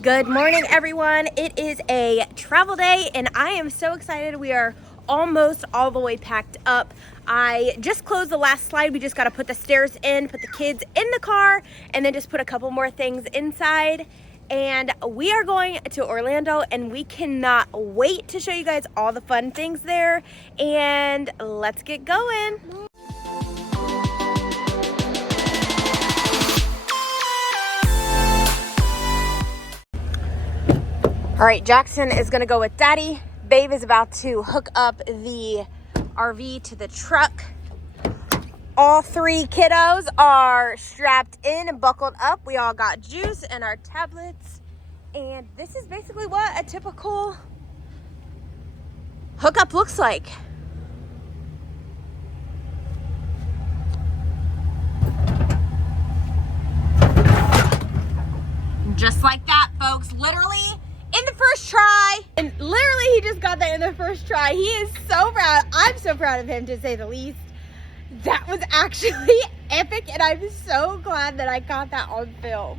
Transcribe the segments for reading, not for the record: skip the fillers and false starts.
Good morning, everyone. It is a travel day and I am so excited. We are almost all the way packed up. I just closed the last slide. We just got to put the stairs in, put the kids in the car, and then just put a couple more things inside. And we are going to Orlando and we cannot wait to show you guys all the fun things there. And let's get going. All right, Jackson is gonna go with Daddy. Babe is about to hook up the RV to the truck. All three kiddos are strapped in and buckled up. We all got juice and our tablets. And this is basically what a typical hookup looks like. Just like that, folks, literally in the first try. And literally he just got there in the first try. He is so proud. I'm so proud of him, to say the least. That was actually epic and I'm so glad that I got that on film.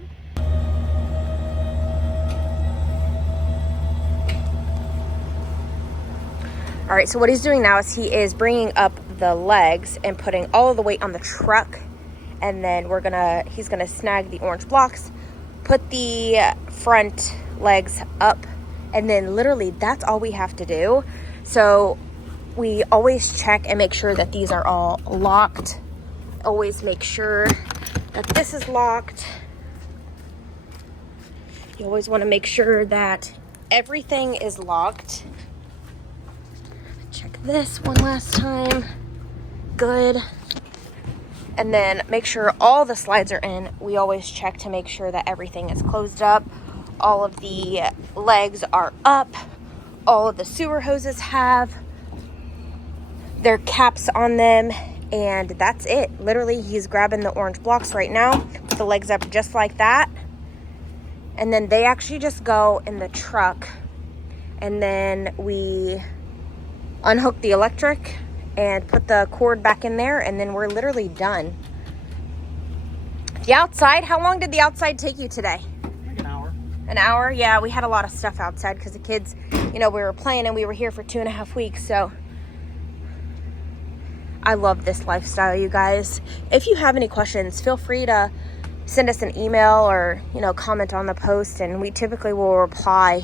All right, so what he's doing now is he is bringing up the legs and putting all of the weight on the truck. And then he's gonna snag the orange blocks, put the front legs up, and then literally that's all we have to do. So we always check and make sure that these are all locked. Always make sure that this is locked. You always want to make sure that everything is locked. Check this one last time. Good. And then make sure all the slides are in. We always check to make sure that everything is closed up. All of the legs are up. All of the sewer hoses have their caps on them. And that's it. Literally, he's grabbing the orange blocks right now. Put the legs up just like that. And then they actually just go in the truck. And then we unhook the electric and put the cord back in there. And then we're literally done. The outside, how long did the outside take you today? An hour? Yeah, we had a lot of stuff outside because the kids, we were playing and we were here for 2.5 weeks. So I love this lifestyle, you guys. If you have any questions, feel free to send us an email or, comment on the post, and we typically will reply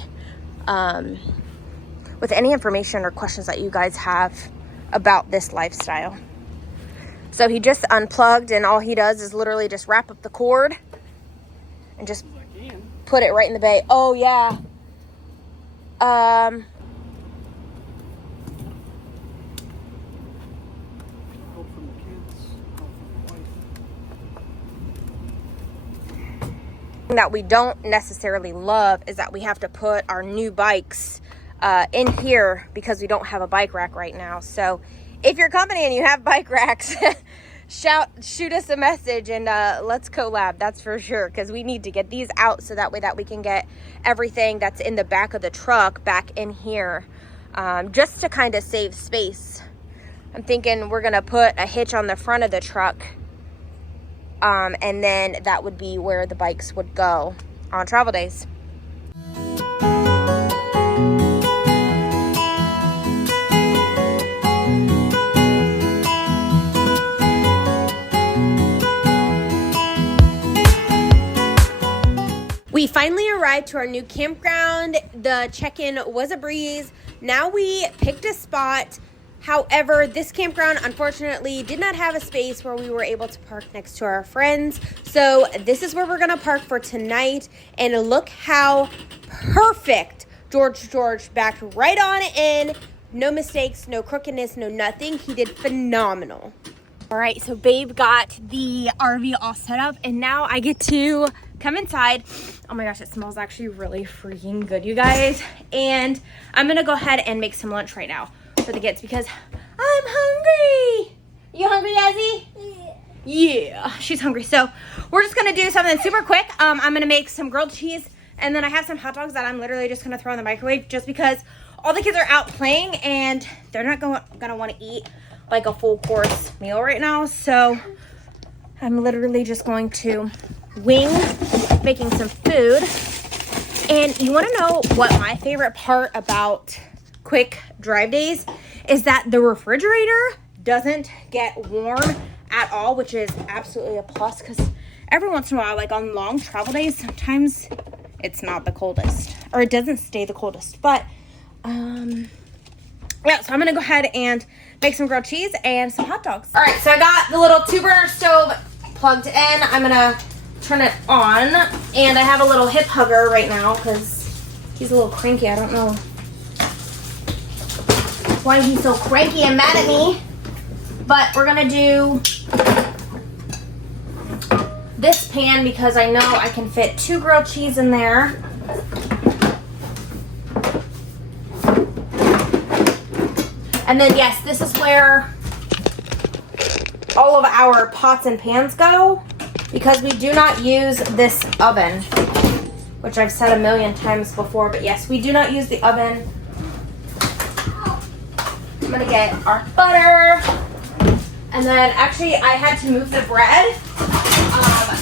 with any information or questions that you guys have about this lifestyle. So he just unplugged, and all he does is literally just wrap up the cord and just put it right in the bay. Oh, yeah. That we don't necessarily love is that we have to put our new bikes in here because we don't have a bike rack right now. So if you're a company and you have bike racks, shoot us a message and let's collab. That's for sure, because we need to get these out so that way that we can get everything that's in the back of the truck back in here, just to kind of save space. I'm thinking we're gonna put a hitch on the front of the truck, and then that would be where the bikes would go on travel days. We finally arrived to our new campground. The check-in was a breeze. Now we picked a spot. However, this campground unfortunately did not have a space where we were able to park next to our friends. So this is where we're gonna park for tonight. And look how perfect George backed right on in. No mistakes, no crookedness, no nothing. He did phenomenal. All right, so Babe got the RV all set up and now I get to come inside. Oh my gosh, it smells actually really freaking good, you guys. And I'm gonna go ahead and make some lunch right now for the kids because I'm hungry. You hungry, Yazzie? Yeah, she's hungry. So we're just gonna do something super quick. I'm gonna make some grilled cheese and then I have some hot dogs that I'm literally just gonna throw in the microwave just because all the kids are out playing and they're not gonna wanna eat like a full course meal right now. So I'm literally just going to wing making some food. And you want to know what my favorite part about quick drive days is that the refrigerator doesn't get warm at all, which is absolutely a plus because every once in a while, like on long travel days, sometimes it's not the coldest or it doesn't stay the coldest. But yeah, so I'm gonna go ahead and make some grilled cheese and some hot dogs. All right, so I got the little 2-burner stove plugged in. I'm gonna turn it on, and I have a little hip hugger right now because he's a little cranky. I don't know why he's so cranky and mad at me, but we're gonna do this pan because I know I can fit 2 grilled cheese in there. And then yes, this is where all of our pots and pans go because we do not use this oven, which I've said a million times before, but yes, we do not use the oven. I'm gonna get our butter. And then actually I had to move the bread.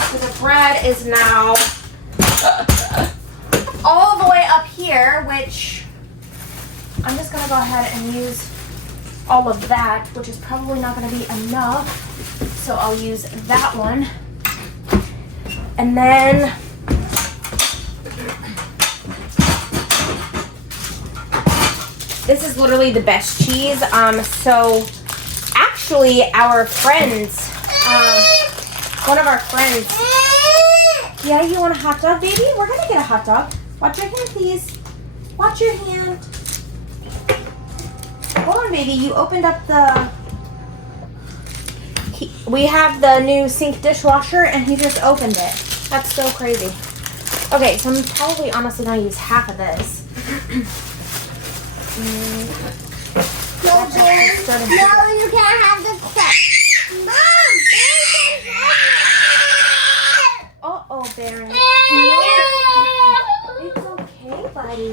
So the bread is now all the way up here, which I'm just gonna go ahead and use all of that, which is probably not gonna be enough. So I'll use that one. And then this is literally the best cheese. So actually our friends, one of our friends, yeah, you want a hot dog, baby? We're gonna get a hot dog. Watch your hand, please. Watch your hand. Hold on, baby. You opened up the... we have the new sink dishwasher, and he just opened it. That's so crazy. Okay, so I'm probably honestly gonna use half of this. No, you can't have the crap. Mom, Uh-oh, Baron. It's okay, buddy.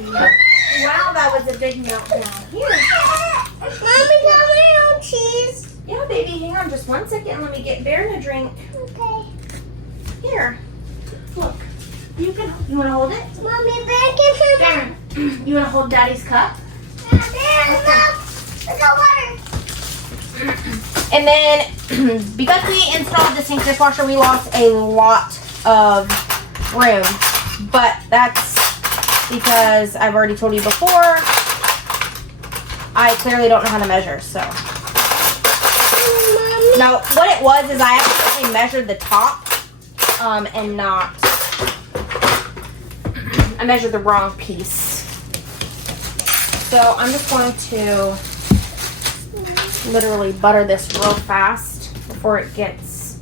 Wow, that was a big meltdown. Here. Mommy, got my own cheese. Yeah, baby, hang on just 1 second. Let me get Baron a drink. Okay. Here. Look. You want to hold it? Mommy, Bear can have it. Baron, you want to hold Daddy's cup? Bear, look. Look at water. And then, because we installed the sink dishwasher, we lost a lot of room. But that's because I've already told you before, I clearly don't know how to measure, so. Now, what it was is I accidentally measured the top, and not, I measured the wrong piece. So I'm just going to literally butter this real fast before it gets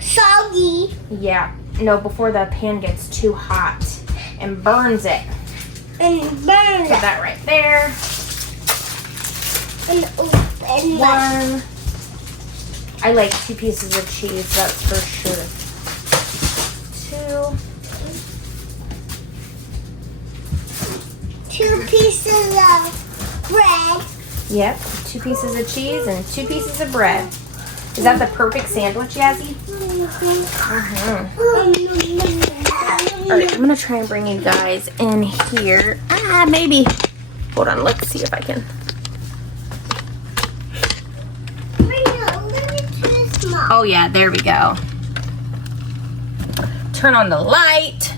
Soggy. yeah, no, before the pan gets too hot and burns it. And burn Put that right there. And One. I like 2 pieces of cheese, that's for sure. 2 pieces of bread. Yep, 2 pieces of cheese and 2 pieces of bread. Is that the perfect sandwich, Yazzie? Alright, I'm gonna try and bring you guys in here. Maybe. Hold on, let's see if I can. Oh yeah, there we go. Turn on the light.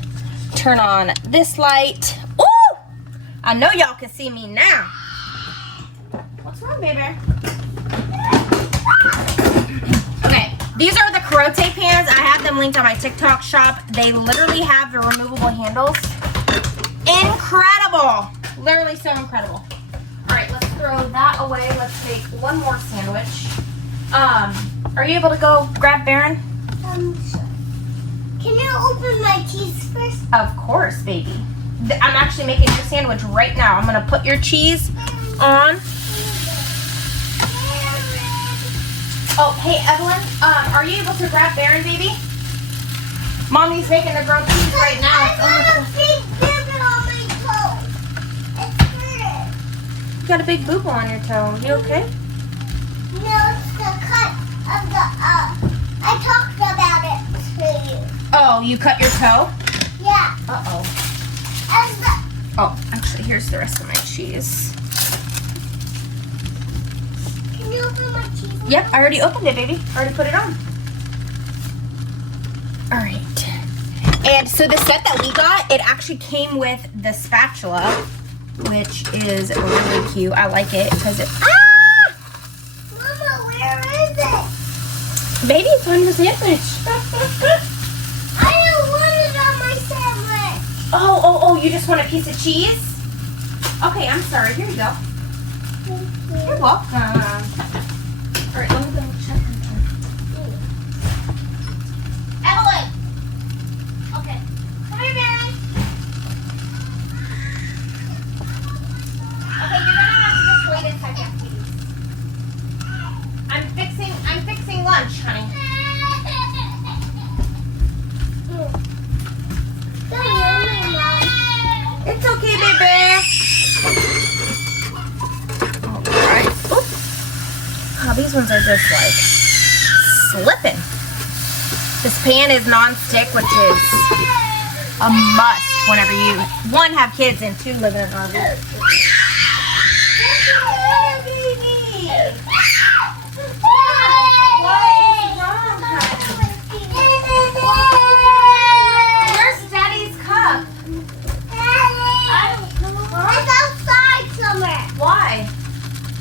Turn on this light. Ooh! I know y'all can see me now. What's wrong, baby? Okay, these are the Carote pans. I have them linked on my TikTok shop. They literally have the removable handles. Incredible! Literally so incredible. All right, let's throw that away. Let's make one more sandwich. Are you able to go grab Baron? Can you open my cheese first? Of course, baby. I'm actually making your sandwich right now. I'm gonna put your cheese on. Oh, hey, Evelyn, are you able to grab Baron, baby? Mommy's making the grilled cheese right now. I got a big bibble on my toe. It's hurt. You got a big boo-boo on your toe. You okay? No, it's the cut of the, I talked about it to you. Oh, you cut your toe? Yeah. Uh-oh. As Oh, actually, here's the rest of my cheese. Can you open my cheese? Yep, I already opened it, baby. I already put it on. All right. And so the set that we got, it actually came with the spatula, which is really cute. I like it because it... Ah! Mama, where is it? Baby, it's on your sandwich. I don't want it on my sandwich. Oh, you just want a piece of cheese? Okay, I'm sorry. Here you go. You're welcome. All right, let me double check. Evelyn. Okay. Come here, Mary. Okay, you're gonna have to just wait a second, please. I'm fixing lunch, honey. It's okay, baby. Alright. Oh, these ones are just like slipping. This pan is non-stick, which is a must whenever you, one, have kids, and two, live in an RV. Where's Daddy's cup? It's outside somewhere. Why?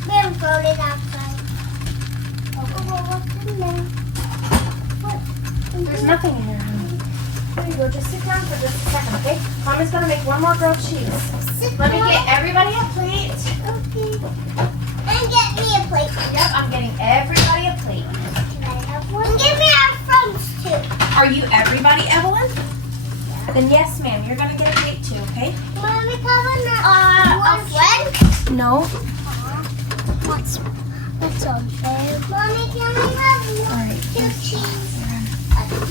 They're voted outside. Oh, what's in there? There's nothing in there, honey. There you go. Just sit down for just a second, okay? Mama's gonna make one more grilled cheese. Let me get everybody a plate. Okay. And get me a plate. Yep, I'm getting everybody a plate. Can I have one? And give me our friends too. Are you everybody, Evelyn? Yeah. Then yes, ma'am. You're gonna get a plate too, okay? Mommy, come on. A friend? No. What's unfair? Mommy, can we have one? Two cheese.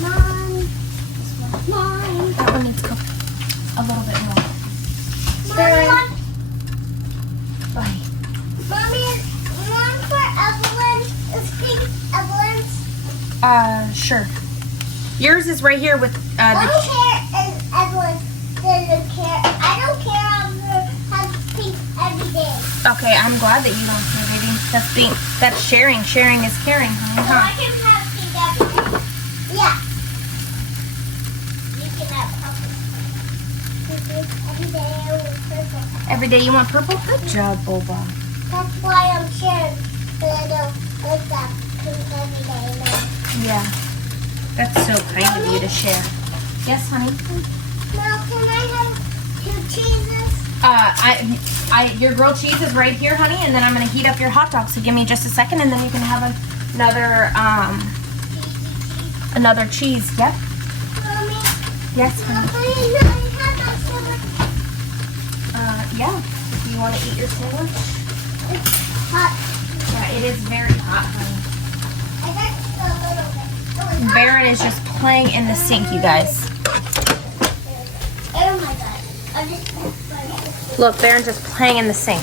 Mine. This one's mine. That one needs cooked a little bit more. Mommy, one. Bye. Mommy, one for Evelyn. Is pink Evelyn's? Sure. Yours is right here with I don't care if Evelyn doesn't care. I don't care if her has pink every day. Okay, I'm glad that you don't care, baby. That's sharing. Sharing is caring, honey. So I Huh? can have pink every day. Yeah. You can have purple. Every day I want purple. Every day you want purple? Good job, Boba. That's why I'm sharing. But I don't like that pink every day. No. Yeah. That's so kind of you to share. Yes, honey? Now can I have two cheeses? Your grilled cheese is right here, honey, and then I'm gonna heat up your hot dog. So give me just a second, and then you can have another cheese. Yep. Mommy, Yes, honey. I have that sandwich. Yeah. Do you want to eat your sandwich? It's hot. Yeah, it is very hot, honey. I got just a little bit. Baron is just playing in the sink, you guys. Oh my god. I just Look, Baron's just playing in the sink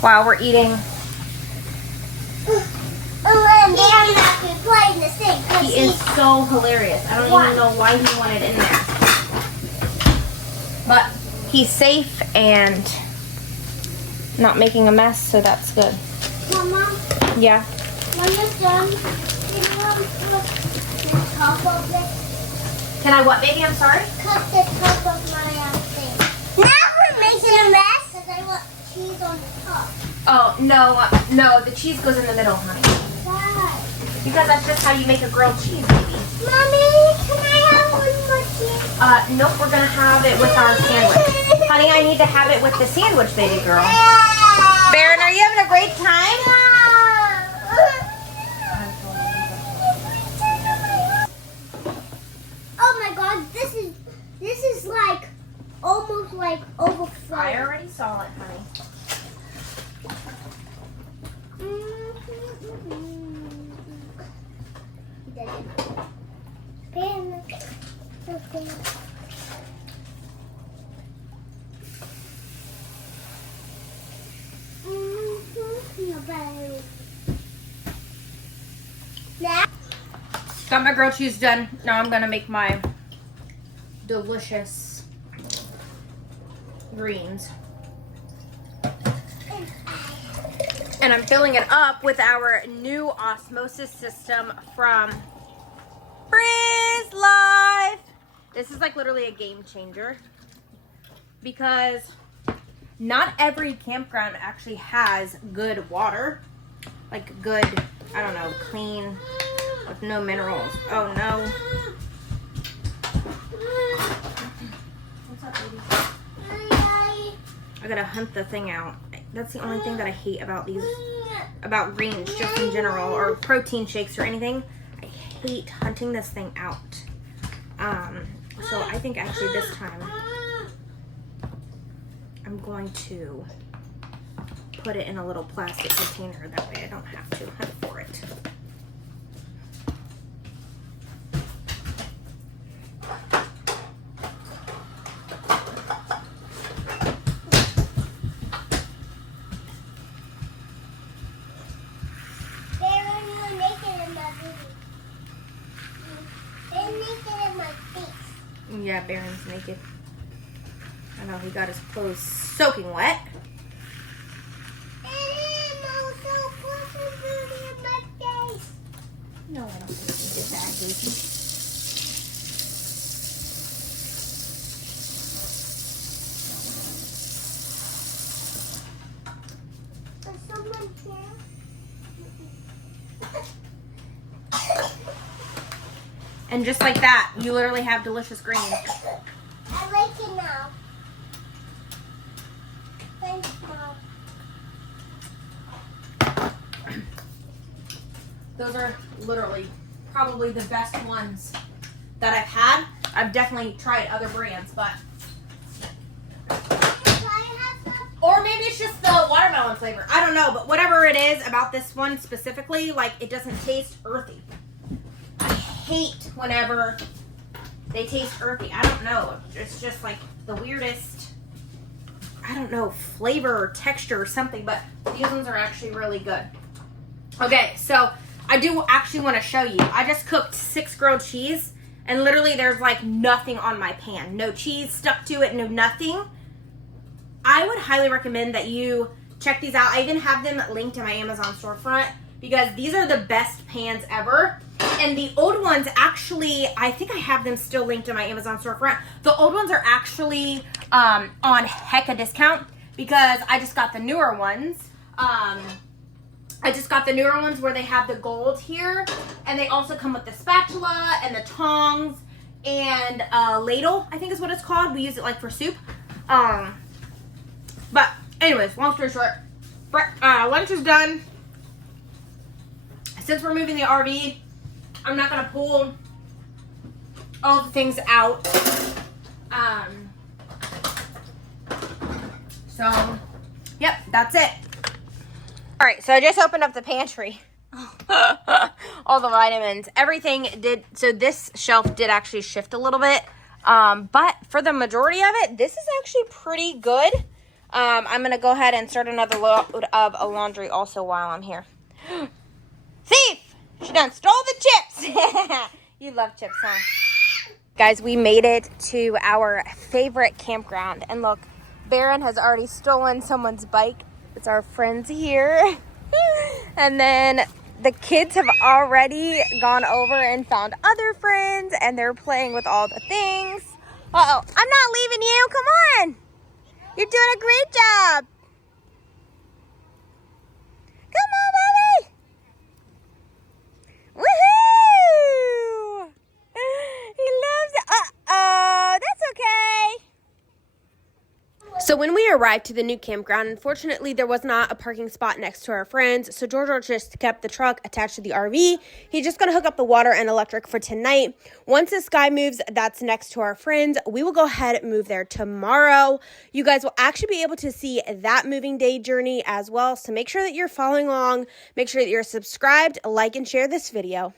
while we're eating. Oh, and Daddy has to play in the sink. He is so hilarious. I don't even know why he wanted in there. But he's safe and not making a mess, so that's good. Mama, Yeah. when you're done, can you put the top of it? Can I what, baby? I'm sorry? Cut the top of my thing. Now we're making a mess. Because I want cheese on the top. Oh, no, the cheese goes in the middle, honey. Why? Because that's just how you make a grilled cheese, baby. Mommy, can I have one more cheese? Nope, we're gonna have it with our sandwich. Honey, I need to have it with the sandwich, baby girl. Baron, are you having a great time? Oh my god, this is like almost like overflowing. I already saw it, honey. Got my grilled cheese done. Now I'm gonna make my delicious greens. And I'm filling it up with our new osmosis system from Frizz Life. This is like literally a game changer because not every campground actually has good water. Like good, I don't know, clean, with no minerals. Oh no. What's up, baby? I gotta hunt the thing out. That's the only thing that I hate about about greens, just in general, or protein shakes or anything. I hate hunting this thing out. So I think actually this time I'm going to put it in a little plastic container. That way I don't have to hunt for it. Yeah, Baron's naked. I know, he got his clothes soaking wet. No, I don't think he did that, Hazy. Is someone here? And just like that, you literally have delicious greens. I like it now. Thanks, Mom. Those are literally probably the best ones that I've had. I've definitely tried other brands, but... Or maybe it's just the watermelon flavor. I don't know, but whatever it is about this one specifically, like, it doesn't taste earthy. I hate whenever they taste earthy. I don't know. It's just like the weirdest, I don't know, flavor or texture or something, but these ones are actually really good. Okay, so I do actually want to show you. I just cooked 6 grilled cheese, and literally there's like nothing on my pan. No cheese stuck to it, no nothing. I would highly recommend that you check these out. I even have them linked to my Amazon storefront because these are the best pans ever. And the old ones actually, I think I have them still linked to my Amazon storefront. The old ones are actually on hecka discount because I just got the newer ones. I just got the newer ones where they have the gold here. And they also come with the spatula and the tongs and ladle, I think is what it's called. We use it like for soup. But anyways, long story short, lunch is done. Since we're moving the RV, I'm not gonna pull all the things out. So, yep, that's it. All right, so I just opened up the pantry. All the vitamins, everything did. So this shelf did actually shift a little bit. But for the majority of it, this is actually pretty good. I'm gonna go ahead and start another load of laundry also while I'm here. Thief! She done stole the chips. You love chips, huh? Guys, we made it to our favorite campground. And look, Baron has already stolen someone's bike. It's our friends here. And then the kids have already gone over and found other friends. And they're playing with all the things. Uh-oh, I'm not leaving you. Come on. You're doing a great job. Come on, Mommy. Woohoo! He loves it. Uh-oh, that's okay. So when we arrived to the new campground, unfortunately, there was not a parking spot next to our friends. So George just kept the truck attached to the RV. He's just going to hook up the water and electric for tonight. Once this guy moves, that's next to our friends. We will go ahead and move there tomorrow. You guys will actually be able to see that moving day journey as well. So make sure that you're following along. Make sure that you're subscribed, like, and share this video.